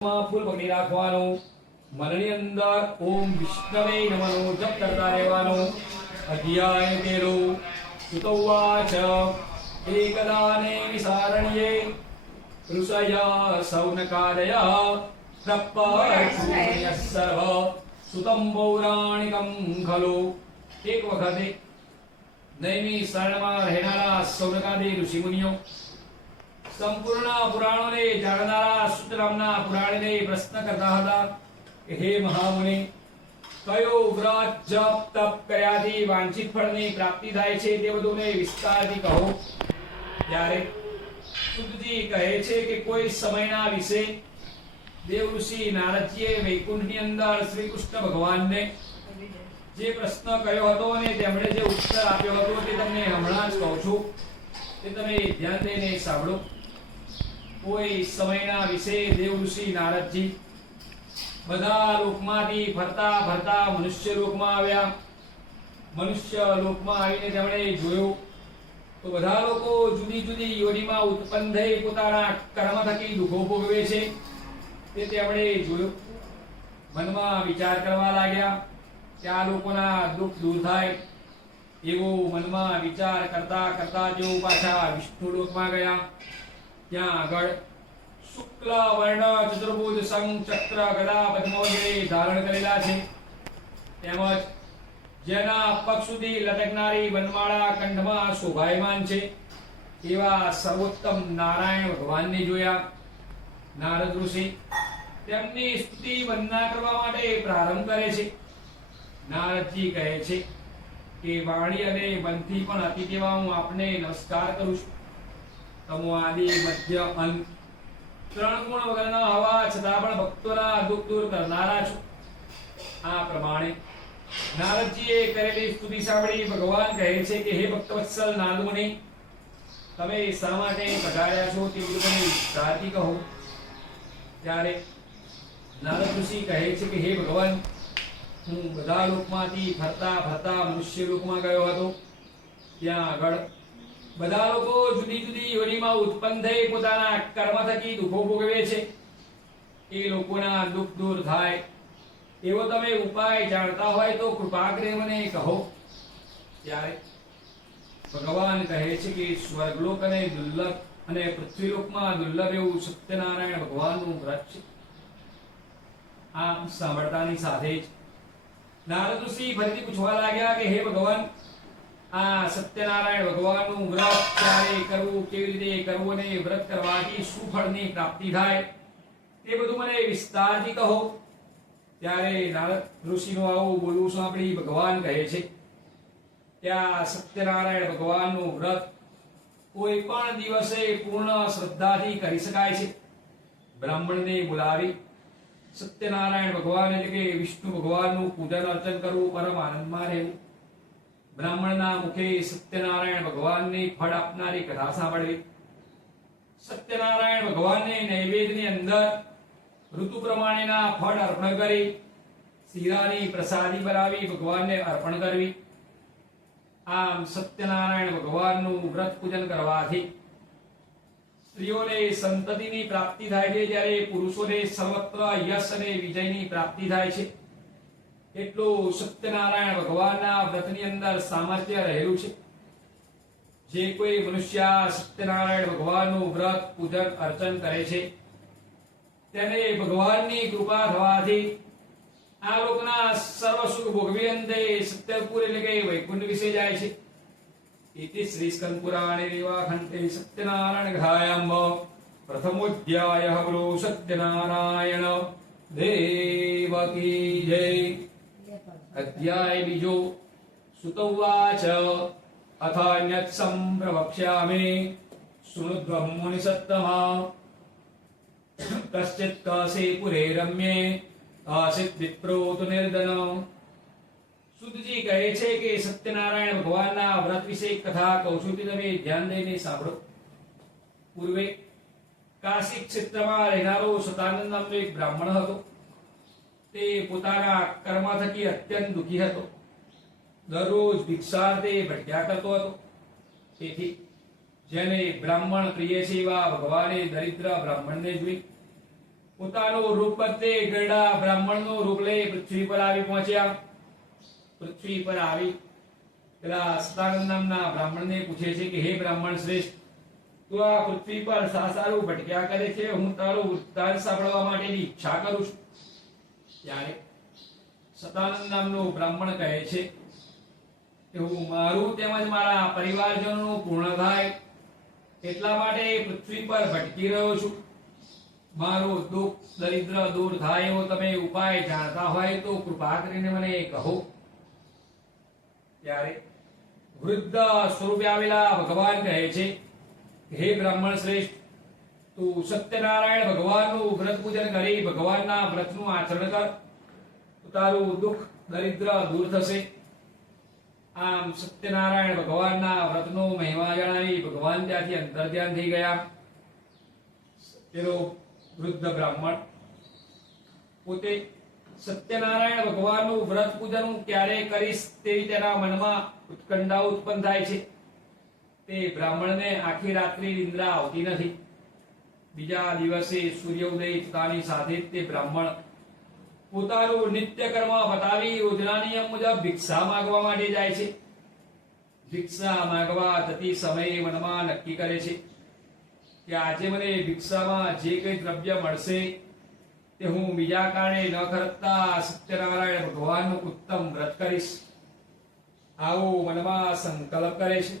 ફૂલ પકડી રાખવાનું, મનની અંદર ઓમ વિષ્ણવે નમઃનો જપ કરતા રહેવાનો। અધ્યાય 13 સુતૌવાચ એકદાને વિસારણ્યે ઋષય સૌનકાદય પ્રપચ્છુય સર્વ સુતં પૌરાણિકં ખલુ। એક વખતે નૈમી શરણમાં રહેનારા સૌનકાદી ઋષિમુનિઓ સંપૂર્ણ પુરાણોને જાણનારા સૂત નામના પુરાણીને પ્રશ્ન કરતા હતા કે હે મહામુનિ, કયો વ્રત જપ તપ કર્યાથી વાંછિત ફળની પ્રાપ્તિ થાય છે તે બધું વિસ્તારથી કહો। ત્યારે સૂતજી કહે છે કે કોઈ સમયના વિશે દેવ ઋષિ નારદજીએ વૈકુંઠની અંદર શ્રી કૃષ્ણ ભગવાનને જે પ્રશ્ન કર્યો હતો અને તેમણે જે ઉત્તર આપ્યો હતો તે તમને હમણાં જ કહું છું, તે તમે ધ્યાન દઈને સાંભળો। કોઈ સમયના વિશે દેવ ઋષિ નારદજી બધા લોકમાંથી ફરતા ફરતા મનુષ્ય લોકમાં આવ્યા। મનુષ્ય લોકમાં આવીને તેમણે જોયું તો બધા લોકો જુદી જુદી યોનિમાં ઉત્પન્ન થઈ પોતાના કર્મ થકી દુઃખો ભોગવે છે તે તેમણે જોયું। મનમાં વિચાર કરવા લાગ્યા કે આ લોકોના દુઃખ દૂર થાય એવો મનમાં વિચાર કરતા કરતા તેઓ પાછા વિષ્ણુ લોકમાં ગયા। ત્યાં આગળ શુક્લ વર્ણ ચતુર્ભુજ શંખ ચક્ર ગદા પદ્મ વગેરે ધારણ કરેલા છે, તેમજ જેના પગ સુધી લટકનારી વનમાળા કંઠમાં શોભાયમાન છે એવા સર્વોત્તમ નારાયણ ભગવાનને જોયા। નારદ ઋષિ તેમની સ્તુતિ વંદના કરવા માટે પ્રારંભ કરે છે। નારદજી કહે છે કે વાણી અને મનથી પણ અતિ તેવા હું આપને નમસ્કાર કરું છું। તમો આદિ મધ્ય અંત ત્રણ ગુણ વગરના હવા છતાં પણ ભક્તોના દુઃખ દૂર કરનારા છો। આ પ્રમાણે નારદજીએ કરેલી સ્તુતિ સાંભળી ભગવાન કહે છે કે હે ભક્તવત્સલ નારદ મુનિ, તમે શા માટે પધાર્યા છો તે બધું મને વિસ્તારથી કહો। ત્યારે નારદ ઋષિ કહે છે કે હે ભગવાન, હું બધા લોકમાંથી ફરતા ફરતા મનુષ્ય લોકમાં ગયો હતો। ત્યાં આગળ બધા લોકો જુદી જુદી યોનિમાં ઉત્પન્ન થઈ પોતાના કર્મ થકી દુઃખો ભોગવે છે, એ લોકોના દુઃખ દૂર થાય એવો તમે ઉપાય જાણતા હોય તો કૃપા કરી મને કહો। ત્યારે ભગવાન કહે છે કે સ્વર્ગલોક અને દુર્લભ અને પૃથ્વીલોકમાં દુર્લભ એવું સત્યનારાયણ ભગવાનનું વ્રત છે। આમ સાંભળતાની સાથે જ નારદ ઋષિ ફરીથી પૂછવા લાગ્યા કે હે ભગવાન, આ સત્યનારાયણ ભગવાનનું વ્રત ક્યારે કરવું, કેવી રીતે કરવું અને વ્રત કરવાથી શું ફળની પ્રાપ્તિ થાય તે બધું મને વિસ્તારથી કહો। ત્યારે નારદ ઋષિનું આવું બોલવું સાંભળી ભગવાન કહે છે કે આ સત્યનારાયણ ભગવાનનું વ્રત કોઈ પણ દિવસે પૂર્ણ શ્રદ્ધાથી કરી શકાય છે। બ્રાહ્મણને બોલાવી સત્યનારાયણ ભગવાન એટલે કે વિષ્ણુ ભગવાનનું પૂજન અર્ચન કરવું, પરમ આનંદમાં રહેવું, બ્રાહ્મણના મુખે સત્યનારાયણ ભગવાનની ફળ આપનારી કથા સાંભળવી, સત્યનારાયણ ભગવાનને નૈવેદ્યની અંદર ઋતુ પ્રમાણેના ફળ અર્પણ કરી શીરાની પ્રસાદી બનાવી ભગવાનને અર્પણ કરવી। આમ સત્યનારાયણ ભગવાનનું વ્રત પૂજન કરવાથી સ્ત્રીઓને સંતતિની પ્રાપ્તિ થાય છે, જ્યારે પુરુષોને સર્વત્ર યશ અને વિજયની પ્રાપ્તિ થાય છે। એટલું સત્યનારાયણ ભગવાનના વ્રતની અંદર સામર્થ્ય રહેલું છે। જે કોઈ મનુષ્ય સત્યનારાયણ ભગવાનનું વ્રત પૂજન અર્ચન કરે છે તેને ભગવાનની કૃપા થવાથી આ લોકના સર્વ સુખ ભોગવી અંતે સત્યપુર એટલે કે વૈકુંઠ વિશે જાય છે। इति श्री स्कंद पुराणे देवाखण्डे सत्यनारायण गायाम्ब प्रथमोऽध्यायः बोलो सत्यनारायण देव की जय। अध्याय बीजो सुतौवाच अथ अन्यत् संप्रवक्ष्यामि शृणुध्वं मुनिसत्तमा। कश्चित् काशी पुरे रम्ये आसीत् विप्रो तु निर्धन। સુતજી કહે છે કે સત્યનારાયણ ભગવાનના વ્રત વિશે કથા કહું છું, તમે ધ્યાન દઈને સાંભળો। પૂર્વે કાશી ક્ષેત્રમાં રહેનારો સતાનંદ નામનો એક બ્રાહ્મણ હતો। તે પોતાના કર્મ થકી અત્યંત દુઃખી હતો। દરરોજ ભિક્ષાર્થે ભટક્યા કરતો હતો। તેથી જેને બ્રાહ્મણ પ્રિય છે એવા ભગવાને દરિદ્ર બ્રાહ્મણને જોઈ પોતાનું રૂપ બદલે ગરડા બ્રાહ્મણનું રૂપ લઈ પૃથ્વી પર આવી પહોંચ્યા. પૃથ્વી પર આવી પેલા સતાનંદ નામના બ્રાહ્મણને પૂછે છે કે હે બ્રાહ્મણ શ્રેષ્ઠ, તું આ પૃથ્વી પર સાસારું ભટક્યા કરે છે, હું તારો વૃત્તાંત સાંભળવા માટેની ઈચ્છા કરું છું. ત્યારે સતાનંદ નામનો બ્રાહ્મણ કહે છે કે હું મારું તેમજ મારા પરિવારજનોનું પૂર્ણ થાય એટલા માટે પૃથ્વી પર ભટકી રહ્યો છું. મારું દુઃખ દરિદ્ર દૂર થાય એવો તમે ઉપાય જાણતા હોય તો કૃપા કરીને મને કહો. ત્યારે વૃદ્ધ સ્વરૂપે આવેલા ભગવાન કહે છે હે બ્રાહ્મણ શ્રેષ્ઠ, તું સત્યનારાયણ ભગવાનનું વ્રત પૂજન કરી ભગવાનના વ્રતનું આચરણ કર તો તારું દુઃખ દરિદ્ર દૂર થશે. આમ સત્યનારાયણ ભગવાનના વ્રતનો મહિમા જણાવી ભગવાન ત્યાંથી અંતર્ધ્યાન થઈ ગયા. પેલો વૃદ્ધ બ્રાહ્મણ પોતે સત્યનારાયણ ભગવાનનું વ્રત પૂજન હું ક્યારે કરીશ તેવી તેના મનમાં ઉત્કંઠા ઉત્પન્ન થાય છે. તે બ્રાહ્મણને આખી રાત્રિ નિંદ્રા આવતી નથી. બીજા દિવસે સૂર્યોદય થતાની સાથે જ તે બ્રાહ્મણ પોતાનું નિત્ય કર્મ બતાવી રોજના નિયમ મુજબ ભિક્ષા માંગવા માટે જાય છે. ભિક્ષા માંગવા જતી સમયે મનમાં નક્કી કરે છે કે આજે મને ભિક્ષામાં જે કંઈ દ્રવ્ય મળશે તે હું બીજા કારણે ન ખર્ચતા સત્યનારાયણ ભગવાનનું ઉત્તમ વ્રત કરીશ. આવો મનમાં સંકલ્પ કરે છે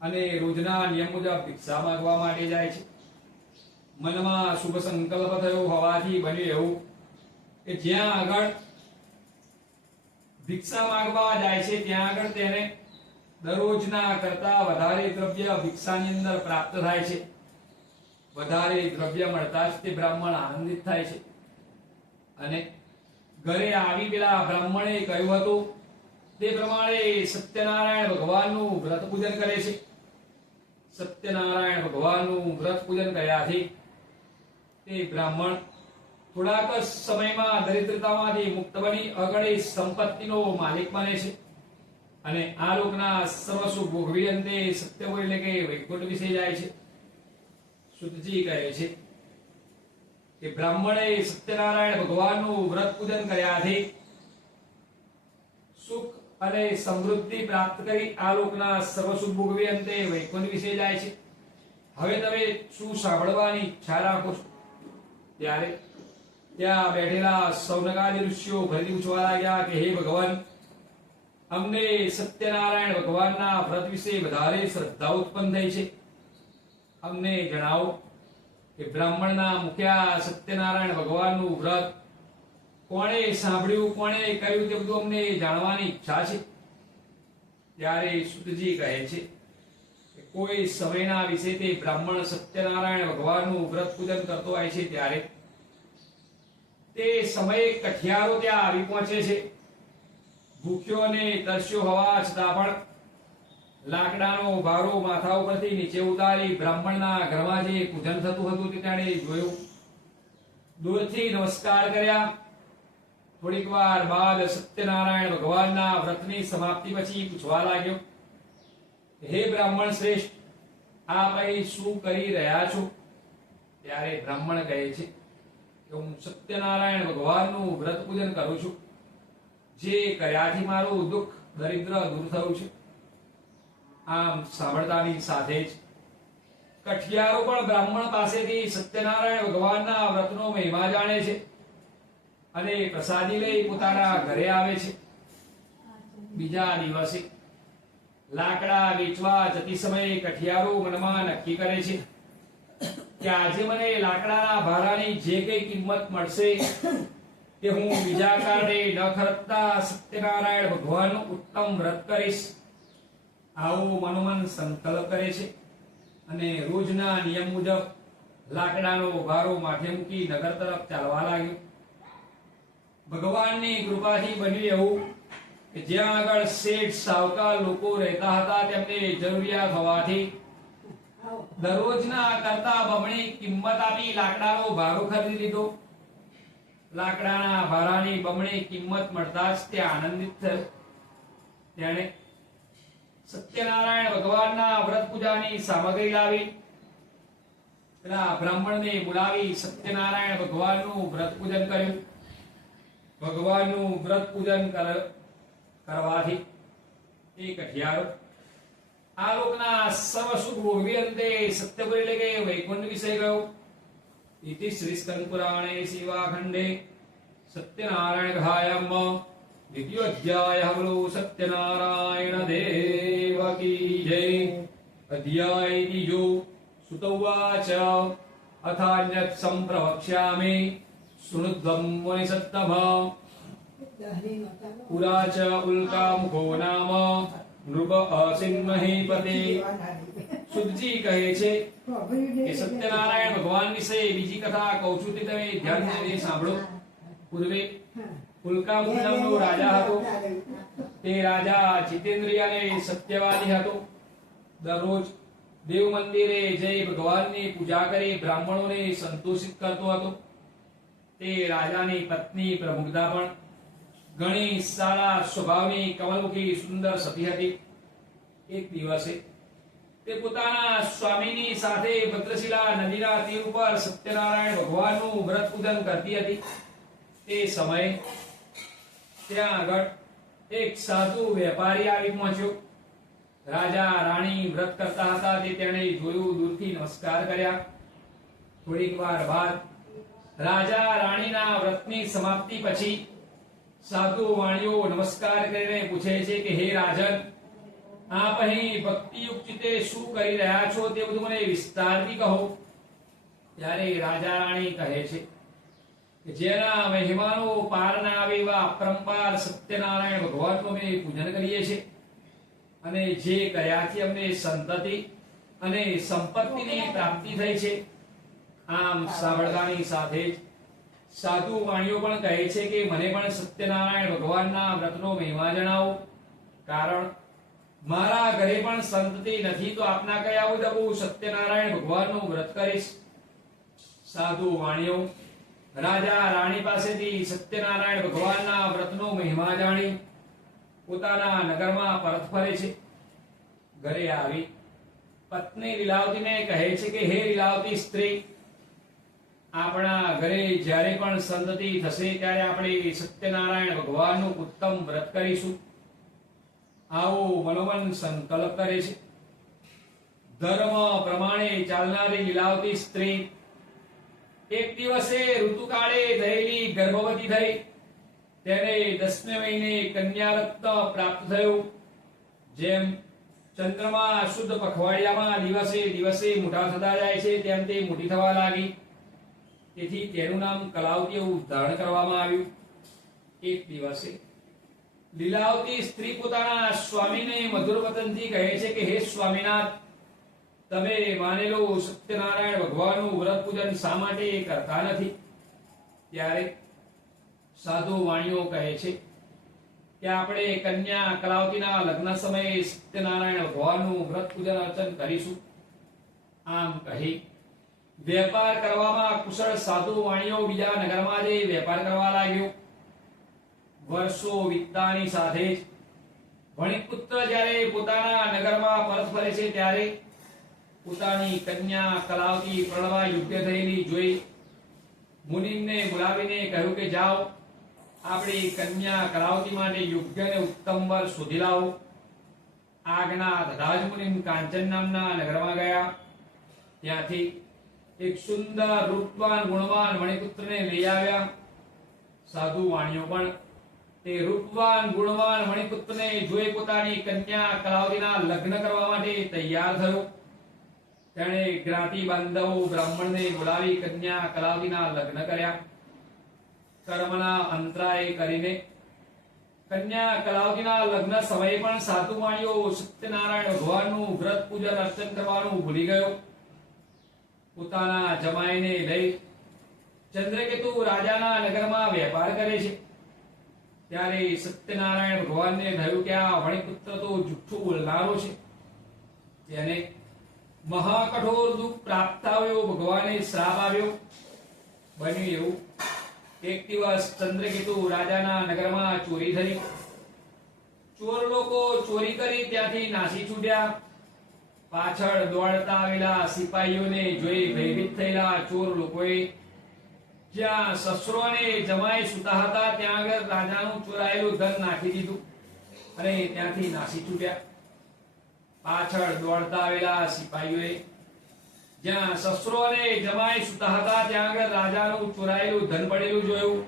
અને રોજના નિયમ મુજબ ભિક્ષા માંગવા માટે જાય છે. મનમાં શુભ સંકલ્પ થયો હોવાથી બન્યું એવું કે જ્યાં આગળ ભિક્ષા માંગવા જાય છે ત્યાં આગળ તેને દરરોજના કરતા વધારે દ્રવ્ય ભિક્ષાની અંદર પ્રાપ્ત થાય છે. વધારે દ્રવ્ય મળતા જ તે બ્રાહ્મણ આનંદિત થાય છે અને ઘરે આવી પેલા બ્રાહ્મણે કહ્યું હતું તે પ્રમાણે સત્યનારાયણ ભગવાનનું વ્રત પૂજન કરે છે. સત્યનારાયણ ભગવાનનું વ્રત પૂજન કર્યાથી તે બ્રાહ્મણ થોડાક જ સમયમાં દરિદ્રતામાંથી મુક્ત બની અગણિત સંપત્તિનો માલિક બને છે અને આ લોકના સર્વ સુખ ભોગવી અંતે સત્ય એટલે કે વૈકુંઠ વિશે જાય છે. સુતજી કહે છે કે બ્રાહ્મણે સત્યનારાયણ ભગવાનનું વ્રત પૂજન કર્યાથી સુખ અને સમૃદ્ધિ પ્રાપ્ત કરી આ લોકના સર્વ સુખ ભોગવી અંતે વૈકુંઠ વિશે જાય છે. હવે તમે શું સાંભળવાની ઈચ્છા રાખો છો? ત્યારે ત્યાં બેઠેલા સૌનકાદી ઋષિઓ ફરીથી પૂછવા લાગ્યા કે હે ભગવાન, અમને સત્યનારાયણ ભગવાનના વ્રત વિશે વધારે શ્રદ્ધા ઉત્પન્ન થઈ છે. અમને જણાવો કે બ્રાહ્મણના મુખ્ય સત્યનારાયણ ભગવાનનું વ્રત કોણે સાંભળ્યું, કોણે કર્યું તે બધું અમને જાણવાની ઈચ્છા છે. ત્યારે સુતજી કહે છે કે કોઈ સમયના વિશે તે બ્રાહ્મણ સત્યનારાયણ ભગવાનનું વ્રત પૂજન કરતો હોય છે ત્યારે તે સમયે કઠિયારો ત્યાં આવી પહોંચે છે. ભૂખ્યો અને તરસ્યો હોવા છતાં પણ લાકડાનો ભારો માથા ઉપરથી નીચે ઉતારી બ્રાહ્મણના ઘરમાં જે પૂજન થતું હતું તે તેણે જોયું. દૂરથી નમસ્કાર કર્યા. થોડીક વાર બાદ સત્યનારાયણ ભગવાનના વ્રતની સમાપ્તિ પછી પૂછવા લાગ્યો હે બ્રાહ્મણ શ્રેષ્ઠ, આપ અહીં શું કરી રહ્યા છો? ત્યારે બ્રાહ્મણ કહે છે કે હું સત્યનારાયણ ભગવાનનું વ્રત પૂજન કરું છું, જે કર્યાથી મારું દુઃખ દરિદ્ર દૂર થયું છે. આમ સાંભળતાની સાથે જ કઠિયારો પણ બ્રાહ્મણ પાસેથી સત્યનારાયણ ભગવાનના વ્રતનો મહિમા જાણે છે અને પ્રસાદી લઈ પોતાના ઘરે આવે છે. બીજા દિવસે લાકડા વેચવા જતી સમયે કઠિયારો મનમાં નક્કી કરે છે કે આજે મને લાકડાના ભારાની જે કઈ કિંમત મળશે તે હું બીજા કારણે ન ખર્ચતા સત્યનારાયણ ભગવાનનું ઉત્તમ વ્રત કરીશ. આવો મનોમન સંકલ્પ કરે છે અને રોજના નિયમ મુજબ લાકડાનો ભારો માથે મૂકી નગર તરફ ચાલવા લાગ્યો. ભગવાનની કૃપાથી બન્યું એવું કે જ્યાં આગળ શેઠ સાવકાર લોકો રહેતા હતા તેમને જરૂરિયાત હોવાથી દરરોજના કરતા બમણી કિંમત આપી લાકડાનો ભારો ખરીદી લીધો. લાકડાના ભારાની બમણી કિંમત મળતા જ તે આનંદિત થયો. તેણે સત્યનારાયણ ભગવાનના વ્રત પૂજાની સામગ્રી લાવી પેલા બ્રાહ્મણને બોલાવી સત્યનારાયણ ભગવાનનું વ્રત પૂજન કર્યું. ભગવાનનું વ્રત પૂજન કરવાથી એક અઠિયારો આ લોકના સર્વ સુખ ભોગવી અંતે સત્યપુરી એટલે કે વૈકુંઠ વિષય ગયો. ઇતિ શ્રી સ્કંદ પુરાણે સેવાખંડે સત્યનારાયણ કથાયામ દ્વિતીયો અધ્યાય બોલો સત્યનારાયણ દેવ કી જય. અધ્યાય ત્રીજો. સુત ઉવાચ અથાન્યત સંપ્રવક્ષ્યામિ શૃણુध्वं મુનિસત્તમ. પુરા ચ ઉલ્કામુખો નામ નૃપ અસિન્મહીપતે. સુતજી કહે છે કે સત્યનારાયણ ભગવાન વિશે બીજી કથા કહું છું, તે તમે ધ્યાનથી સાંભળો. પૂર્વે ઉલ્કામુખ નામનો રાજા હતો. તે રાજા જીતેન્દ્રિય અને સત્યવાદી હતો. દરરોજ દેવ મંદિરે જઈ ભગવાનની પૂજા કરી બ્રાહ્મણોને સંતોષિત કરતો હતો. તે રાજાની પત્ની પ્રમુગ્ધા પણ ઘણી સારા સ્વભાવની કમલમુખી સુંદર સતી હતી. એક દિવસે તે પોતાના સ્વામીની સાથે ભદ્રશિલા નદીના તીર ઉપર સત્યનારાયણ ભગવાનનું વ્રત પૂજન કરતી હતી. તે સમયે ત્યાં આગળ એક સાધુ વેપારી આવી પહોંચ્યો. રાજા રાણી વ્રત કરતા હતા તે તેણે જોયું, દૂરથી નમસ્કાર કર્યા. થોડીક વાર બાદ રાજા રાણીના વ્રતની સમાપ્તિ પછી સાધુ વાણીઓ નમસ્કાર કરીને પૂછે છે કે હે રાજન, આપ અહીં ભક્તિયુક્ત રીતે શું કરી રહ્યા છો તે બધું મને વિસ્તારથી કહો. ત્યારે રાજા રાણી કહે છે કે જેના મહિમાનો પાર ના આવે એવા અપરંપાર સત્યનારાયણ ભગવાનનું અમે પૂજન કરીએ છીએ અને જે કર્યાથી અમને સંતતિ અને સંપત્તિની પ્રાપ્તિ થઈ છે. આમ સાંભળતાની સાથે જ સાધુ વાણીઓ પણ કહે છે કે મને પણ સત્યનારાયણ ભગવાનના વ્રતનો મહિમા જણાવો, કારણ મારા ઘરે પણ સંતતિ નથી, તો આપના કયા મુજબ હું સત્યનારાયણ ભગવાનનું વ્રત કરીશ. સાધુ વાણીઓ રાજા રાણી પાસેથી સત્યનારાયણ ભગવાનના વ્રતનો મહિમા જાણી પોતાના નગરમાં પરત ફરે છે. ઘરે આવી પત્ની લીલાવતીને કહે છે કે હે લીલાવતી સ્ત્રી, આપણા ઘરે જ્યારે પણ સંતતિ થશે ત્યારે આપણે સત્યનારાયણ ભગવાનનું ઉત્તમ વ્રત કરીશું. આવો મનોમન સંકલ્પ કરે છે. ધર્મ પ્રમાણે ચાલનારી લીલાવતી સ્ત્રી એક દિવસે ઋતુકાળે થયેલી ગર્ભવતી થઈ. તેને 10મે મહિને કન્યારત્ન પ્રાપ્ત થયું. જેમ ચંદ્રમા શુદ્ધ પખવાડિયામાં દિવસે દિવસે મોટા થતા જાય છે તેમ તે મોટી થવા લાગી. તેથી તેનું નામ કલાવતી એવું ધારણ કરવામાં આવ્યું. એક દિવસે લીલાવતી સ્ત્રી પોતાના સ્વામીને મધુર વચનથી કહે છે કે હે સ્વામીનાથ, તમે માનેલો સત્યનારાયણ ભગવાનનું વ્રત પૂજન શા માટે કરતા નથી? ત્યારે સાધુ વાણીઓ કહે છે કે આપણે કન્યા કલાવતીના લગ્ન સમયે સત્યનારાયણ ભગવાનનું વ્રત પૂજન અર્ચન કરીશું. આમ કહી વેપાર કરવામાં કુશળ સાધુ વાણીઓ બીજા નગરમાં જઈ વેપાર કરવા લાગ્યો. વર્ષો વીતતાની સાથે જ વણિકપુત્ર જ્યારે પોતાના નગરમાં પરત ફરે છે ત્યારે પોતાની કન્યા કલાવતી પરણવા યોગ્ય થયેલી જોઈ મુનિને બોલાવીને કહ્યું કે જાઓ, આપણી કન્યા કલાવતી માટે યોગ્ય અને ઉત્તમ વર શોધી લાવો. આજ્ઞા થતાં જ મુનિ કાંચન નામના નગરમાં ગયા. ત્યાંથી એક સુંદર રૂપવાન ગુણવાન મણિપુત્રને લઈ આવ્યા. સાધુ વાણીઓ પણ તે રૂપવાન ગુણવાન મણિપુત્રને જોઈ પોતાની કન્યા કલાવતીના લગ્ન કરવા માટે તૈયાર થયો. તેણે જ્ઞાતિ બાંધવો બ્રાહ્મણને બોલાવી કન્યા કલાવતીના લગ્ન કર્યા. કર્મના અંતરાય કરીને કન્યા કલાવતીના લગ્ન સમયે પણ સાધુ વાણીઓ સત્યનારાયણ ભગવાનનું વ્રત પૂજન અર્ચન કરવાનું ભૂલી ગયો. પોતાના જમાઈને લઈ ચંદ્રકેતુ રાજાના નગરમાં વેપાર કરે છે. ત્યારે સત્યનારાયણ ભગવાનને થયું કે આ વણિકપુત્ર તો જુઠ્ઠું બોલનારો છે, તેને મહાકઠોર દુઃખ પ્રાપ્ત થયો. ભગવાને શ્રાપ આવ્યો. બન્યું એવું, એક દિવસ ચંદ્રકેતુ રાજાના નગરમાં ચોરી થઈ. ચોર લોકો ચોરી કરી ત્યાંથી નાસી છૂટ્યા. પાછળ દોડતા આવેલા સિપાહીઓને જોઈ ભયભીત થયેલા ચોર લોકોએ જ્યાં શસ્ત્રો અને જમાઈ સૂતા હતા ત્યાં આગળ રાજાનું ચોરાયેલું ધન નાખી દીધું અને ત્યાંથી નાસી છૂટ્યા. પાછળ દોડતા આવેલા સિપાહીઓએ જ્યાં શસ્ત્રો અને જમાઈ સૂતા હતા ત્યાં આગળ રાજાનું ચોરાયેલું ધન પડેલું જોયું.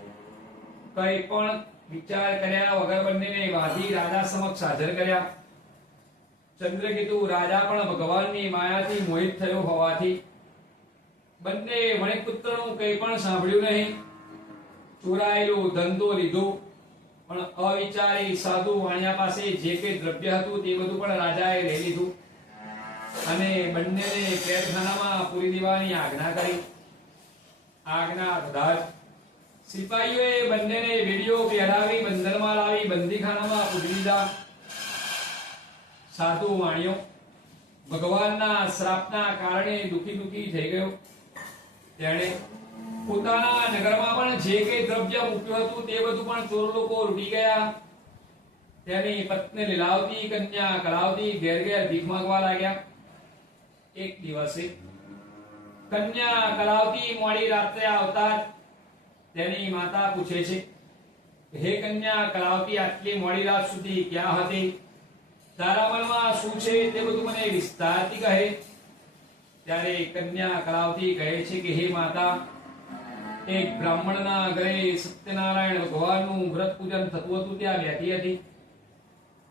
કંઈ પણ વિચાર કર્યા વગર બંનેને વાધી રાજા સમક્ષ હાજર કર્યા. ચંદ્રકેતુ રાજા પણ ભગવાનની માયાથી મોહિત થયો હોવાથી બંને વણિકપુત્રનું કંઈ પણ સાંભળ્યું નહીં. ચોરાયેલું ધન તો લીધું પણ અવિચારી સાધુ વાણિયા પાસે જે કંઈ દ્રવ્ય હતું તે બધું પણ રાજાએ લઈ લીધું અને બંનેને કેદખાનામાં પૂરી દેવાની આજ્ઞા કરી. આજ્ઞા થતાં જ સિપાહીઓએ બંનેને વેડીઓ પહેરાવી બંધનમાં લાવી બંદીખાનામાં પૂરી દીધા. સાધુ વાણિયો ભગવાનના શ્રાપના કારણે દુખી થઈ ગયો. તેણે પોતાના નગરમાં પણ જે કંઈ દ્રવ્ય મૂક્યું હતું તે બધું પણ ચોર લોકો લૂંટી ગયા. તેની પત્ની લીલાવતી કન્યા કલાવતી ઘેર ઘેર ભીખ માંગવા લાગ્યા. એક દિવસે કન્યા કલાવતી મોડી રાત્રે આવતા તેની માતા પૂછે છે, હે કન્યા કલાવતી, આટલી મોડી રાત સુધી ક્યાં હતી? તારા મનમાં શું છે તે બધું મને વિસ્તારથી કહે. ત્યારે કન્યા કલાવતી કહે છે કે હે માતા, એક બ્રાહ્મણના ઘરે સત્યનારાયણ ભગવાનનું વ્રત પૂજન થતું હતું, ત્યાં બેઠી હતી.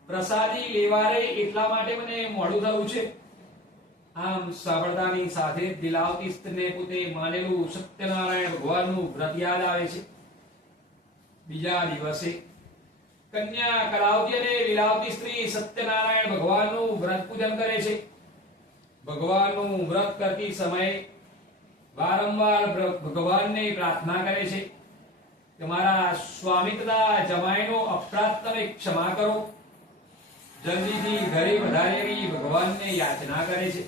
પ્રસાદી લેવારે એટલા માટે મને મોડું થયું છે. આમ સાંભળતાની સાથે જ લીલાવતી સ્ત્રીને પોતે માનેલું સત્યનારાયણ ભગવાનનું વ્રત યાદ આવે છે. બીજા દિવસે કન્યા કલાવતી અને લીલાવતી સ્ત્રી સત્યનારાયણ ભગવાનનું વ્રત પૂજન કરે છે. ભગવાનનું વ્રત કરતી સમયે વારંવાર ભગવાનને પ્રાર્થના કરે છે કે મારા સ્વામી તથા જમાઈનો અપરાધ તમે ક્ષમા કરો. જલ્દીથી ઘરે વધારેલી ભગવાનને યાચના કરે છે.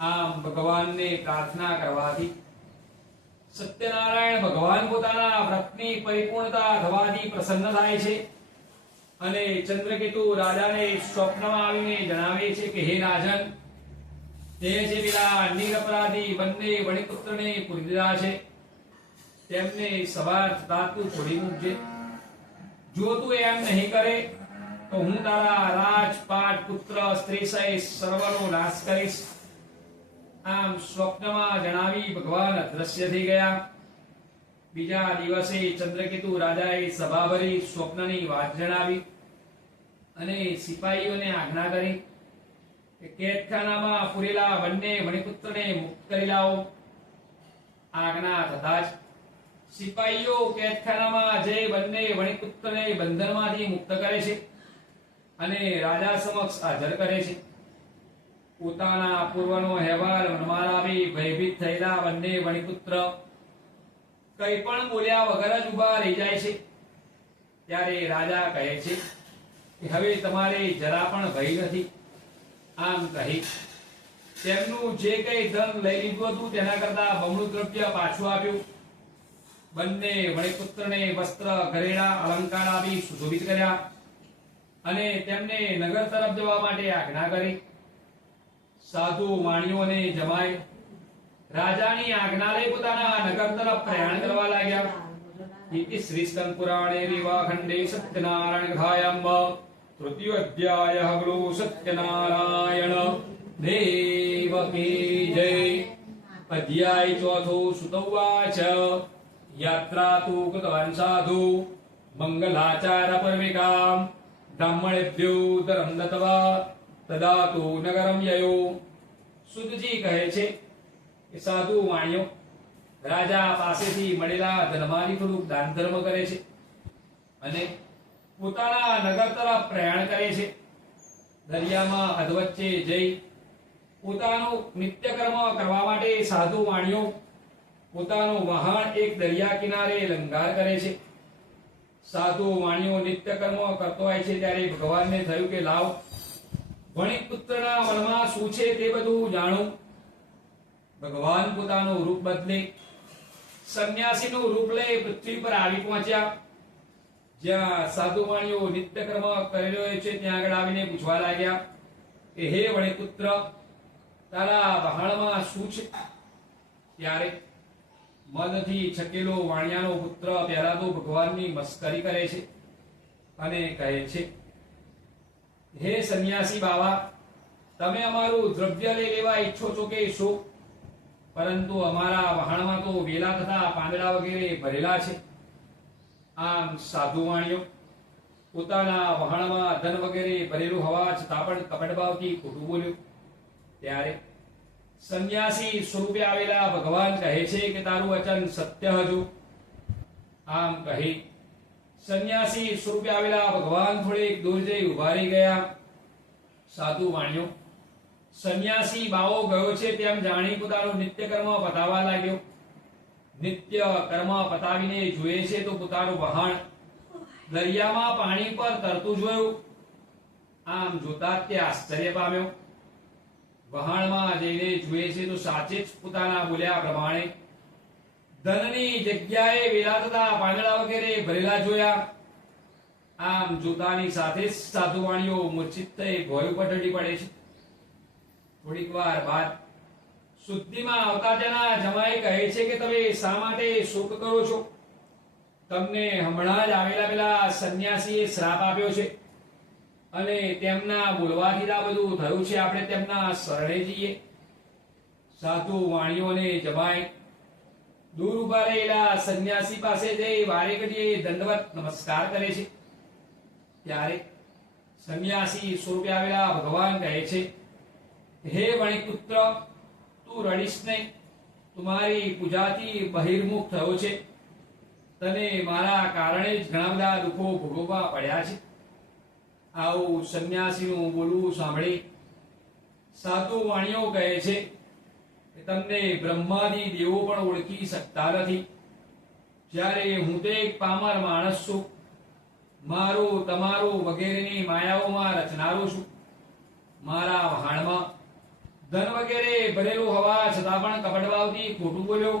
આમ ભગવાનને પ્રાર્થના કરવાથી સત્યનારાયણ ભગવાન પોતાના વ્રતની પરિપૂર્ણતા થવાથી પ્રસન્ન થાય છે અને ચંદ્રકેતુ રાજાને સ્વપ્નમાં આવીને જણાવે છે કે હે રાજન, તે જે પેલા નિરપરાધી બંને વણિકપુત્રને પૂરી દીધા છે તેમને સવાર થતાં તું છોડી મૂકજે. જો તું એમ નહીં કરે તો હું તારા રાજપાટ પુત્ર સ્ત્રી સહિત સર્વનો નાશ કરીશ. આમ સ્વપ્નમાં જણાવી ભગવાન અદ્રશ્ય થઈ ગયા. બીજા દિવસે ચંદ્રકેતુ રાજાએ સભા ભરી સ્વપ્નની વાત જણાવી અને સિપાહીઓને આજ્ઞા કરી કે કેદખાનામાં પૂરેલા બંને વણિકપુત્રને મુક્ત કરી લાવો. આજ્ઞા થતાં જ સિપાહીઓ કેદખાનામાં જઈ બંને વણિકપુત્રને બંધનમાંથી મુક્ત કરે છે અને રાજા સમક્ષ હાજર કરે છે. પોતાના પૂર્વનો અહેવાલ મનમાં લાવી ભયભીત થયેલા બંને વણિકપુત્ર કંઈ પણ બોલ્યા વગર જ ઊભા રહી જાય છે. ત્યારે રાજા કહે છે કે હવે તમારે જરા પણ ભય નથી. આમ કહી તેમનું જે કંઈ ધન લઈ લીધું હતું તેના કરતા બમણું દ્રવ્ય પાછું આપ્યું. બંને વણિકપુત્રને વસ્ત્ર ઘરેણા અલંકાર આપી સુશોભિત કર્યા અને તેમને નગર તરફ જવા માટે આજ્ઞા કરી. સાધુ વાણિયો અને જમાઈ રાજાની આજ્ઞા લઈ પોતાના નગર તરફ પ્રયાણ કરવા લાગ્યા. ઇતિ શ્રી સ્કંદ પુરાણે રેવાખંડે સત્યનારાયણ ગાયમ તૃતીય અધ્યાય ગૃહ સત્યનારાયણ દેવ કી જય. અધ્યાય ચોથો. સુતૌવાચ યાત્રા તુ કૃતવાન સાધુ મંગલાચાર પરમિકામ બ્રાહ્મણેભ્યો ઉદરં દત્વા તદા તુ નગરમ યયો. સુતજી કહે છે કે સાધુ વાણિયો રાજા પાસેથી મળેલા ધનમાંથી થોડુંક દાન ધર્મ કરે છે અને પોતાના નગર તરફ પ્રયાણ કરે છે. દરિયામાં અધવચ્ચે જઈ પોતાનું નિત્યકર્મ કરવા માટે સાધુ વાણિયો પોતાનું વાહન એક દરિયા કિનારે લંગાર કરે છે. સાધુ વાણિયો નિત્યકર્મ કરતો હોય છે ત્યારે ભગવાનને થયું કે લાવ વણિકપુત્રના મનમાં શું છે તે બધું જાણું. ભગવાન પોતાનું રૂપ બદલે સંન્યાસીનું રૂપ લઈ પૃથ્વી પર આવી પહોંચ્યા. જ્યાં સાધુ વાણિયો નિત્યકર્મ કરી રહ્યો છે ત્યાં આગળ આવીને પૂછવા લાગ્યા કે હે વણિકપુત્ર, તારા વહાણમાં શું છે? ત્યારે મદથી છકેલો વાણિયાનો પુત્ર પહેલા તો ભગવાનની મસ્કરી કરે છે અને કહે છે, હે સંન્યાસી બાવા, તમે અમારું દ્રવ્ય લઈ લેવા ઈચ્છો છો કે શું? પરંતુ અમારા વહાણમાં તો વેલા તથા પાંદડા વગેરે ભરેલા છે. આમ સાધુ વાણિયો પોતાના વહાણમાં ધન વગેરે ભરેલું હોવા છતાં પણ કપટભાવથી ખોટું બોલ્યો. ત્યારે સંન્યાસી સ્વરૂપે આવેલા ભગવાન કહે છે કે તારું વચન સત્ય હજુ. આમ કહી સંન્યાસી સ્વરૂપે આવેલા ભગવાન થોડેક દૂર જઈ ઉભા રહી ગયા. સાધુ વાણિયો સંન્યાસી બાવો ગયો છે તેમ જાણી પોતાનું નિત્ય કર્મ પતાવવા લાગ્યો. નિત્ય કર્મ પતાવીને જોઈએ છે તો પોતાનું વહાણ દરિયામાં પાણી પર તરતું જોયું. આમ જોતા તે આશ્ચર્ય પામ્યો. વહાણમાં જઈને જોઈએ છે તો સાચે જ પોતાના બોલ્યા પ્રમાણે ધનની જગ્યાએ વેલા તથા પાંદડા વગેરે ભરેલા જોયા. આમ જોતાની સાથે જ સાધુ વાણીઓ મૂર્છિત થઈ ભોય ઉપર ઢળી પડે છે. થોડીક વાર બાદ શુદ્ધિમાં આવતા તેના જમાઈ કહે છે કે તમે શા માટે શોક કરો છો? તમને હમણાં જ આવેલા પેલા સંન્યાસીએ શ્રાપ આપ્યો છે અને તેમના બોલવાથી આ બધું થયું છે. આપણે તેમના શરણે જઈએ. સાધુ વાણીઓને જમાઈ દૂર ઉભા રહેલા સંન્યાસી પાસે જઈ વારે ઘડીએ દંડવત નમસ્કાર કરે છે. ત્યારે સંન્યાસી સ્વરૂપે આવેલા ભગવાન કહે છે, હે વણિકપુત્ર, તું રડીશ નહીં. તુમારી પૂજાથી બહિર્મુખ થયો છે. તને મારા કારણે જ ઘણા બધા દુઃખો ભોગવવા પડ્યા છે. આવું સંન્યાસીનું બોલવું સાંભળી સાધુ વાણીઓ કહે છે કે તમને બ્રહ્માદિ દેવો પણ ઓળખી શકતા નથી. જ્યારે હું તો એક પામર માણસ છું. મારું તમારું વગેરેની માયાઓમાં રચનારો છું. મારા વહાણમાં ધન વગેરે ભરેલું હોવા છતાં પણ કપટભાવથી ખોટું બોલ્યો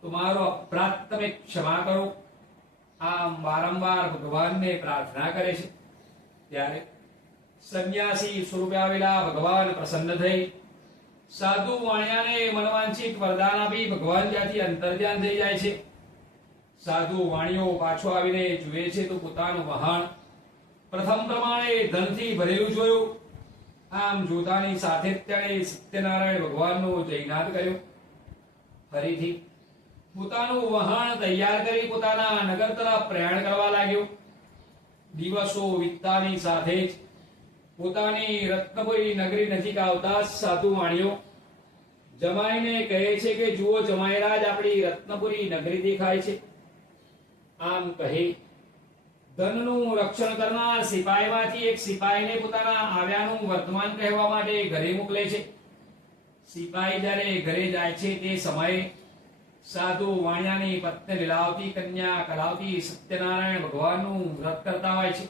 તો મારો અપરાધ તમે ક્ષમા કરો. આમ વારંવાર ભગવાનને પ્રાર્થના કરે છે. ત્યારે સંન્યાસી સ્વરૂપે આવેલા ભગવાન પ્રસન્ન થઈ સાધુ વાણિયાને મનવાંછિત વરદાન આપી ભગવાન ત્યાંથી અંતર્ધ્યાન થઈ જાય છે. સાધુ વાણીઓ પાછો આવીને જુએ છે તો પોતાનું વહાણ પ્રથમ પ્રમાણે ધનથી ભરેલું જોયું. આમ જોતાની સાથે જ તેણે સત્યનારાયણ ભગવાનનો જયનાદ કર્યો. ફરીથી પોતાનું વહાણ તૈયાર કરી પોતાના નગર તરફ પ્રયાણ કરવા લાગ્યો. દિવસો વીતતાની સાથે જ પોતાની રત્નપુરી નગરી નજીક આવતા સાધુ વાણીઓ જમાઈને કહે છે કે જુઓ જમાઈરાજ, આપણી રત્નપુરી નગરી દેખાય છે. આમ કહી ધનનું રક્ષણ કરનાર સિપાહીમાંથી એક સિપાહીને પોતાના આવ્યાનું વર્તમાન કહેવા માટે ઘરે મોકલે છે. સિપાહી જ્યારે ઘરે જાય છે તે સમયે સાધુ વાણિયાની પત્ની લીલાવતી કન્યા કલાવતી સત્યનારાયણ ભગવાનનું વ્રત કરતા હોય છે.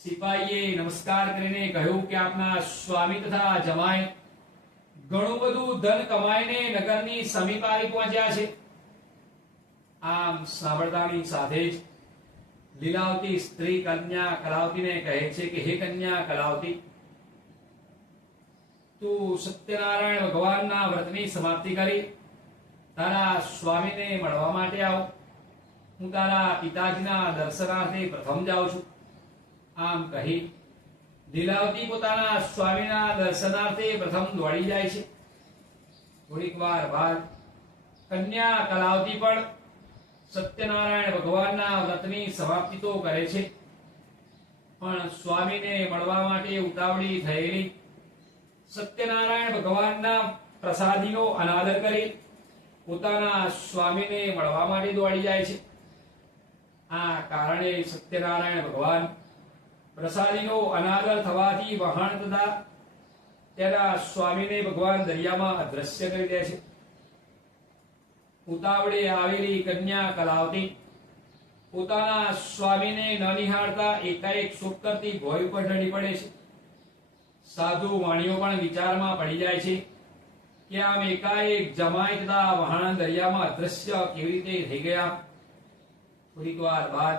સિપાહીએ નમસ્કાર કરીને કહ્યું કે આપના સ્વામી તથા જમાઈ ઘણું બધું ધન કમાઈને નગરની સમીપ આવી પહોંચ્યા છે. આમ સાંભળતાની સાથે જ લીલાવતી સ્ત્રી કન્યા કલાવતીને કહે છે કે હે કન્યા કલાવતી, તું સત્યનારાયણ ભગવાનના વ્રતની સમાપ્તિ કરી તારા સ્વામીને મળવા માટે આવ. હું તારા પિતાજીના દર્શનાર્થે પ્રથમ જાઉં છું. આમ કહી લીલાવતી પોતાના સ્વામીના દર્શનાર્થે પ્રથમ દોડી જાય છે. થોડીક વાર બાદ કન્યા કલાવતી પણ સત્યનારાયણ ભગવાનના વ્રતની સમાપ્તિ તો કરે છે, પણ સ્વામીને મળવા માટે ઉતાવળી થયેલી સત્યનારાયણ ભગવાનના પ્રસાદીનો અનાદર કરી પોતાના સ્વામીને મળવા માટે દોડી જાય છે. આ કારણે સત્યનારાયણ ભગવાન પ્રસાદીનો અનાદર થવાથી વહાણ તથા તેના સ્વામીને ભગવાન દરિયામાં અદ્રશ્ય કરી દે છે. ઉતાવળે આવેલી કન્યા કલાવતી પોતાના સ્વામીને ન નિહાળતા એકાએક શોક કરતી ભોય ઉપર ઢળી પડે છે. સાધુ વાણીઓ પણ વિચારમાં પડી જાય છે કે આમ એકાએક જમાઈ તથા વહાણ દરિયામાં અદ્રશ્ય કેવી રીતે થઈ ગયા. થોડીક વાર બાદ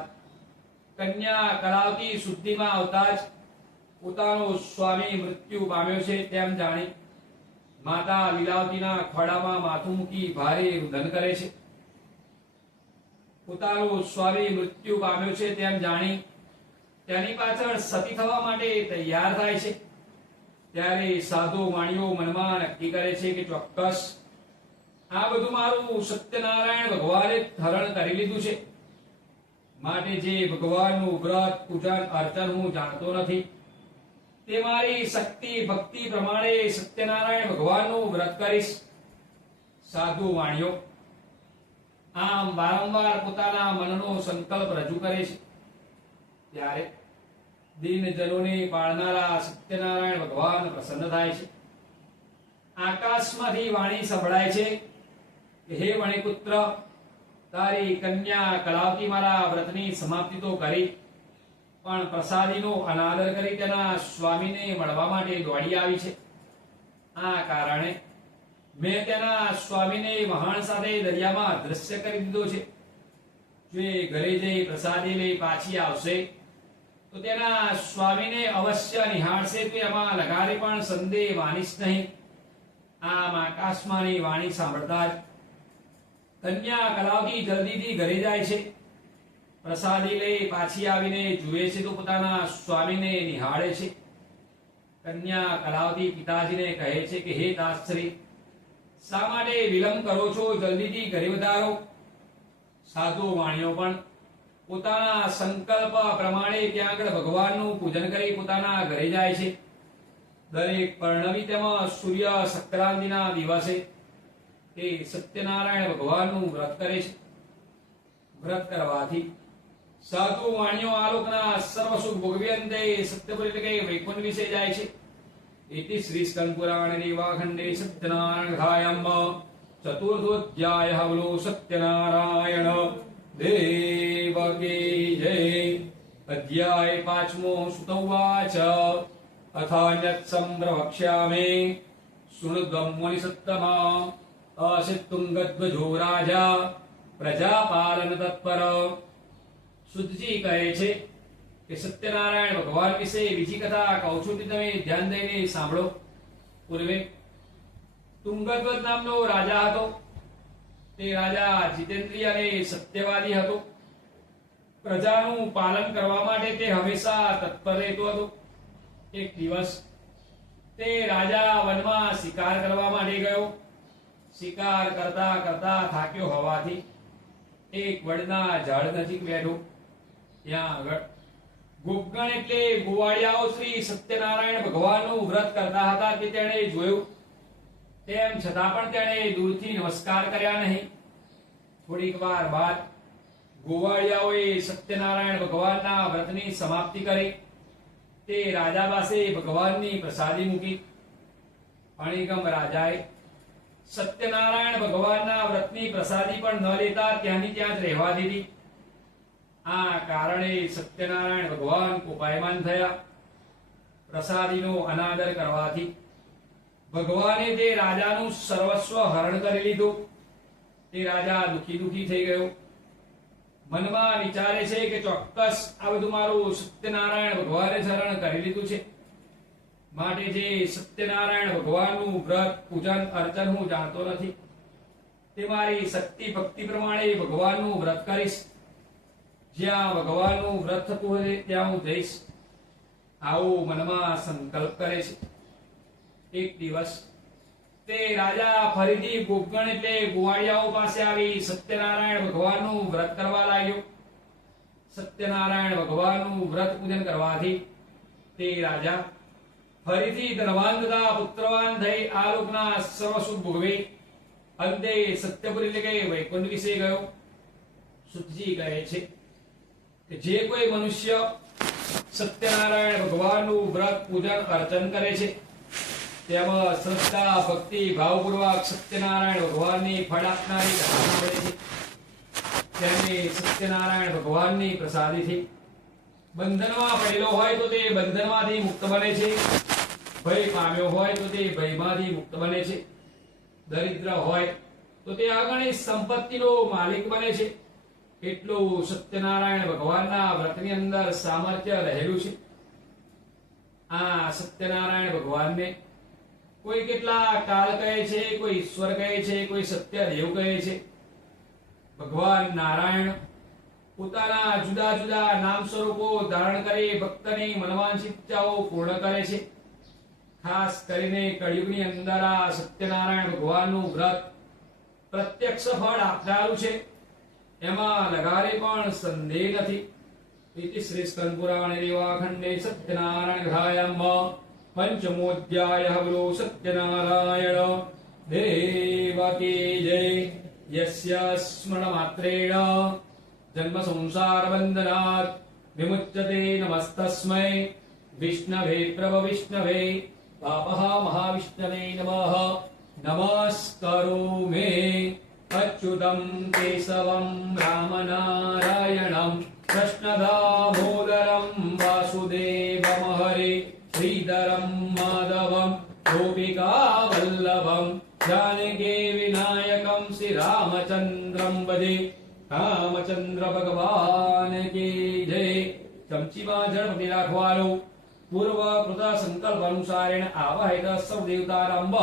કન્યા કલાવતી શુદ્ધિમાં આવતા જ પોતાનો સ્વામી મૃત્યુ પામ્યો છે તેમ જાણી માતા લીલાવતીના ખોળામાં માથું મૂકી ભારે રુદન કરે છે. પોતાનો સ્વામી મૃત્યુ પામ્યો છે તેમ જાણી તેની પાછળ સતી થવા માટે તૈયાર થાય છે. ત્યારે સાધુ વાણીઓ મનમાં નક્કી કરે છે કે ચોક્કસ આ બધું મારું સત્યનારાયણ ભગવાને હરણ કરી લીધું છે, માટે જે ભગવાનનું વ્રત પૂજન અર્ચન હું જાણતો નથી તે મારી શક્તિ ભક્તિ પ્રમાણે સત્યનારાયણ ભગવાનનું વ્રત કરીશ. સાધુ વાણીઓ આમ વારંવાર પોતાના મનનો સંકલ્પ રજૂ કરે છે. ત્યારે દીનજનોને પાળનારા સત્યનારાયણ ભગવાન પ્રસન્ન થાય છે. આકાશમાંથી વાણી સંભળાય છે કે હે વણિપુત્ર, તારી કન્યા કલાવતી મારા વ્રતની સમાપ્તિ તો કરી, પણ પ્રસાદીનો અનાદર કરી તેના સ્વામીને મળવા માટે દોડી આવી છે. આ કારણે મેં તેના સ્વામીને વહાણ સાથે દરિયામાં અદૃશ્ય કરી દીધો છે. જો એ ઘરે જઈ પ્રસાદી લઈ પાછી આવશે તો તેના સ્વામીને અવશ્ય નિહાળશે, તો એમાં લગાડી પણ સંદેહ માનીશ નહીં. આમ આકાશમાંની વાણી સાંભળતા જ કન્યા કલાવતી જલ્દીથી ઘરે જાય છે. પ્રસાદી લઈ પાછી આવીને જુએ છે તો પોતાના સ્વામીને નિહાળે છે. કન્યા કલાવતી પિતાજીને કહે છે કે હે દાસશ્રી, શા માટે વિલંબ કરો છો? જલ્દીથી ઘરે વધારો. સાધુ વાણીઓ પણ પોતાના સંકલ્પ પ્રમાણે ત્યાં આગળ ભગવાનનું પૂજન કરી પોતાના ઘરે જાય છે. દરેક પર્ણવી તેમાં સૂર્ય સંક્રાંતિના દિવસે તે સત્યનારાયણ ભગવાનનું વ્રત કરે છે. વ્રત કરવાથી સાધુ વાણીઓ આલોકના સર્વ સુખ ભોગવી અંતે સત્યપુરી એટલે કે વૈકુંઠ વિશે જાય છે. इति श्री स्कंद पुराण रेवाखंडे सत्यनारायण कथायां चतुर्थोऽध्यायः बोलो सत्यनारायण देव की जय. अध्याय पांचमो सुत उवाच अथान्यत् संप्रवक्ष्यामि शृणुध्वं मुनिसत्तमा असितुंगध्वजो राजा प्रजापालन तत्पर. શુદ્ધજી કહે છે કે સત્યનારાયણ ભગવાન વિશે બીજી કથા કહું છું, તમે ધ્યાન દઈને સાંભળો. પૂર્વે તુંગધ્વજ નામનો રાજા હતો. તે રાજા જીતેન્દ્રિય અને સત્યવાદી હતો. પ્રજાનું પાલન કરવા માટે તે હંમેશા તત્પર રહેતો હતો. એક દિવસ તે રાજા વનમાં શિકાર કરવા માટે ગયો. શિકાર કરતા કરતા થાક્યો હોવાથી એક વડના ઝાડ નજીક બેઠો. ત્યાં આગળ ગોપગણ એટલે ગોવાળિયાઓ શ્રી સત્યનારાયણ ભગવાનનું વ્રત કરતા હતા તે તેણે જોયું. તેમ છતાં પણ તેણે દૂરથી નમસ્કાર કર્યા નહીં. થોડીક વાર બાદ ગોવાળિયાઓએ સત્યનારાયણ ભગવાનના વ્રતની સમાપ્તિ કરી. તે રાજા પાસે ભગવાનની પ્રસાદી મૂકી. અણિગમ રાજાએ સત્યનારાયણ ભગવાનના વ્રતની પ્રસાદી પણ ન લેતા ત્યાંની ત્યાં જ રહેવા દીધી. આ કારણે સત્યનારાયણ ભગવાન કોપાયમાન થયા. પ્રસાદીનો અનાદર કરવાથી ભગવાને તે રાજાનું સર્વસ્વ હરણ કરી લીધું. તે રાજા દુખી થઈ ગયો. મનમાં વિચારે છે કે ચોક્કસ આ બધું મારું સત્યનારાયણ ભગવાને હરણ કરી લીધું છે, માટે જે સત્યનારાયણ ભગવાનનું વ્રત પૂજન અર્ચન હું જાણતો નથી તે મારી શક્તિ ભક્તિ પ્રમાણે ભગવાનનું વ્રત કરીશ. જ્યાં ભગવાનનું વ્રત થતું હોય ત્યાં હું જઈશ, આવો મનમાં સંકલ્પ કરે છે. એક દિવસ તે રાજા ફરીથી ગોપગણ એટલે ગોવાળિયાઓ પાસે આવી સત્યનારાયણ ભગવાનનું વ્રત કરવા લાગ્યો. સત્યનારાયણ ભગવાનનું વ્રત પૂજન કરવાથી તે રાજા ફરીથી ધનવાન તથા પુત્રવાન થઈ આ લોકના સર્વ સુખ ભોગવે અંતે સત્યપુરી એટલે કે વૈકુંઠ વિશે ગયો. સુતજી કહે છે કે જે કોઈ મનુષ્ય સત્યનારાયણ ભગવાનનું વ્રત પૂજન અર્ચન કરે છે તેમાં શ્રદ્ધા ભક્તિ ભાવપૂર્વક સત્યનારાયણ ભગવાનની ફળ આપનારી કથા સાંભળે છે. તેને સત્યનારાયણ ભગવાનની પ્રસાદીથી બંધનમાં પડેલો હોય તો તે બંધનમાંથી મુક્ત બને છે. ભય પામ્યો હોય તો તે ભયમાંથી મુક્ત બને છે. દરિદ્ર હોય તો તે અગણિત સંપત્તિનો માલિક બને છે. એટલું સત્યનારાયણ ભગવાનના વ્રતની અંદર સામર્થ્ય રહેલું છે. આ સત્યનારાયણ ભગવાનને કોઈ કેટલા કાલ કહે છે, કોઈ ઈશ્વર કહે છે, કોઈ સત્યદેવ કહે છે. ભગવાન નારાયણ પોતાના જુદા જુદા નામ સ્વરૂપો ધારણ કરી ભક્તની મનવાંછિત ઈચ્છાઓ પૂર્ણ કરે છે. ખાસ કરીને કળિયુગની અંદર આ સત્યનારાયણ ભગવાનનું વ્રત પ્રત્યક્ષ ફળ આપનારું છે, એમાં લગારે પણ સંદેહ નથી. इति श्री स्कंद पुराणे देवाखंडे सत्यनारायण ग्रहायाम पंचमोऽध्यायः गुरु सत्यनारायण देव की जय. यस्य स्मरणमात्रेण जन्म संसार बंधनात् विमुच्यते नमस्तस्मै विष्णवे प्रभ विष्णवे पापः महाविष्णवे नमः. नमस्करोमि अच्युतं केशवं रामनारायणं कृष्णदामोदरं वासुदेवं हरे श्रीधरं माधवं गोपिकावल्लभं जानकी विनायकं श्रीरामचन्द्रं भजे. रामचंद्र भगवान की जय. चमचीમાં જળ ભરી રાખવાનું. પૂર્વ કૃત સંકલ્પ અનુસારેણ આવાહિત સૌ દેવતાનામ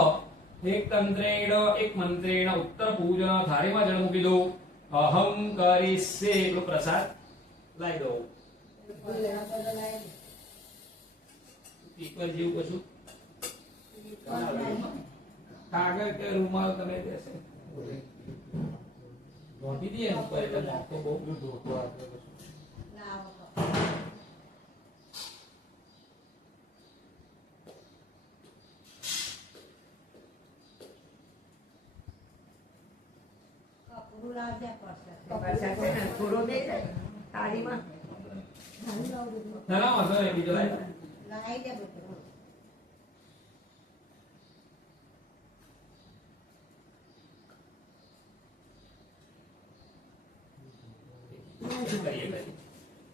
એક તંત્રેણ એક મંત્રેણ ઉત્તર પૂજન થાળીમાં જળ મૂકી દો. અહમ કરીશે એટલો પ્રસાદ લાવી દો. પીપર જેવું કશું કાગળ કે રૂમાલ તમે દેશે રોટી દે ઉપર એટલે નાખો બહુ ધોતો આપણે થોડો દે થાળીમાં ના ના વાંધો નહીં બીજો લાવી દે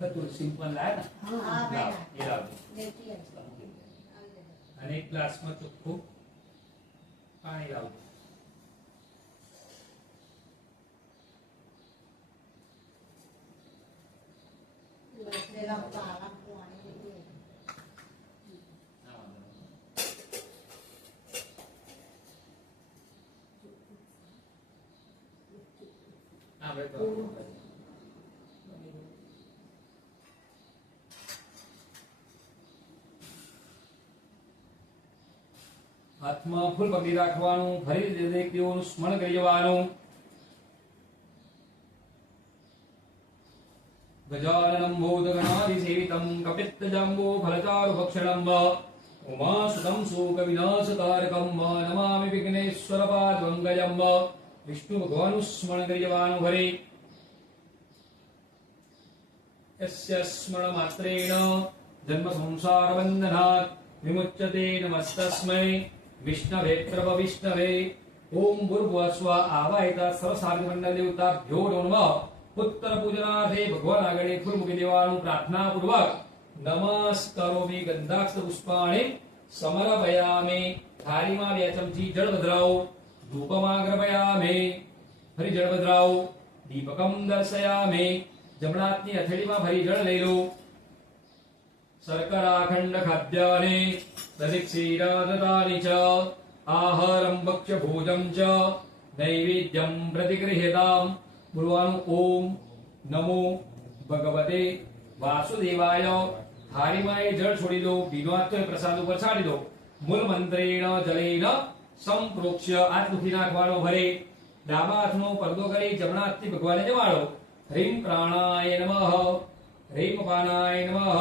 બધું. સિમ્પલ લાય હા ને એ લાવ દેતી અને એક ગ્લાસમાં ચોખ્ખું પાણી લાવજો. હાથમાં ફૂલ પકડી રાખવાનું. ફરી દરેક દેવોનું સ્મરણ કરી જવાનું. ગજાનનમ ભૂતગણાધિસેવિતમ કપિત્તજંબો ફલચારુભક્ષણમ ઉમાસુતં શોકવિનાશકારકમ નમામિ વિઘ્નેશ્વરપાદમંગલમ. વિષ્ણુ ભગવાનનું સ્મરણ કરી જવાનું. ફરી यस्य स्मरणमात्रेण जन्म संसार बंधनात् विमुच्यते नमस्तस्मै विष्णवे प्रभ विष्णवे. ओम भूर्भुवस्व आवाहिता सर्वसाधु मंडल देवताभ्यो नमः. उत्तर पूजनार्थे भगवान આગળ ફૂલ મૂકી દેવાનું. પ્રાર્થના પૂર્વક નમસ્કારોમિ ગંધાક્ષ પુષ્પાણિ સમર્પયામિ. થાળીમાં 2 ચમચી જળ પધરાવો. ધૂપમાં અગ્રપયામિ. ફરી જળ પધરાવો. દીપકમ દર્શયામિ. જમણા હાથની હથેળીમાં ભરી જળ લઈ લો. શર્કરાખંડ ખાદ્યાની પ્રદિક્ષીરાદતાની ચ આહારમ ભક્ષ્ય ભોજમ ચ નૈવેદ્યમ પ્રતિગૃહ્યતામ. બોલવાનું ઓમ નમો ભગવતે વાસુદેવાય. થાળીમાં એ જળ છોડી દો. ભીનો હાથ તો એ પ્રસાદ ઉપર છાડી દો. મૂળ મંત્રેણ જલેન સંપ્રોક્ષ્ય. હાથ મુઠ્ઠી નાખવાનો. ભરે ડાબા હાથનો પડદો કરી જમણા હાથથી ભગવાનને જમાડો. ह्रीं प्राणाय नमः. ह्रीं अपानाय नमः.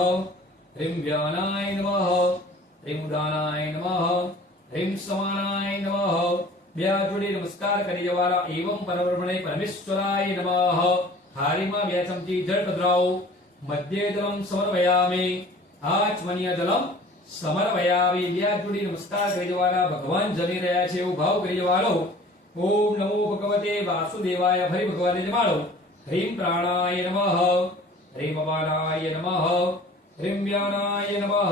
ह्रीं व्यानाय नमः. ह्रीं उदानाय नमः. ह्रीं समानाय नमः. બે હાથ જોડી નમસ્કાર કરી જવાના. એવં પરબ્રહ્મણે પરમેશ્વરાય નમઃ. થાળીમાં 2 ચમચી જળ પધરાવો. મધ્યે જલમ સમર્પયામિ. આચમનીય જલમ સમર્પયામિ. 2 હાથ જોડી નમસ્કાર કરી જવાના. ભગવાન જમી રહ્યા છે એવો ભાવ કરી જવાનો. ઓમ નમો ભગવતે વાસુદેવાય. ફરી ભગવાનને જમાડો. ह्रीं प्राणाय नमः. ह्रीं अपानाय नमः. ह्रीं व्यानाय नमः.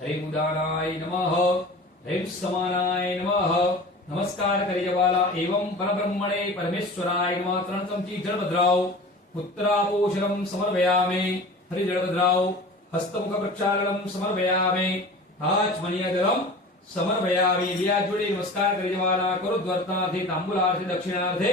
ह्रीं उदानाय नमः. ह्रीं समानाय नमः. नमस्कार કરી જવાલા. એવં પરબ્રહ્મણે પરમેશ્વરાય નમઃ. 3 ચમચી જળ પધરાવો. પુત્રાપોષણમ સમર્પયામિ. ફરી જળ પધરાવો. હસ્તમુખ પ્રક્ષાલનમ સમર્પયામિ. આચમનીયદલમ સમર્પયામિ. બે હાથ જોડી નમસ્કાર કરી જવાના. કરોદ્વર્તનાર્થે તાંબુલાર્થે દક્ષિણાર્થે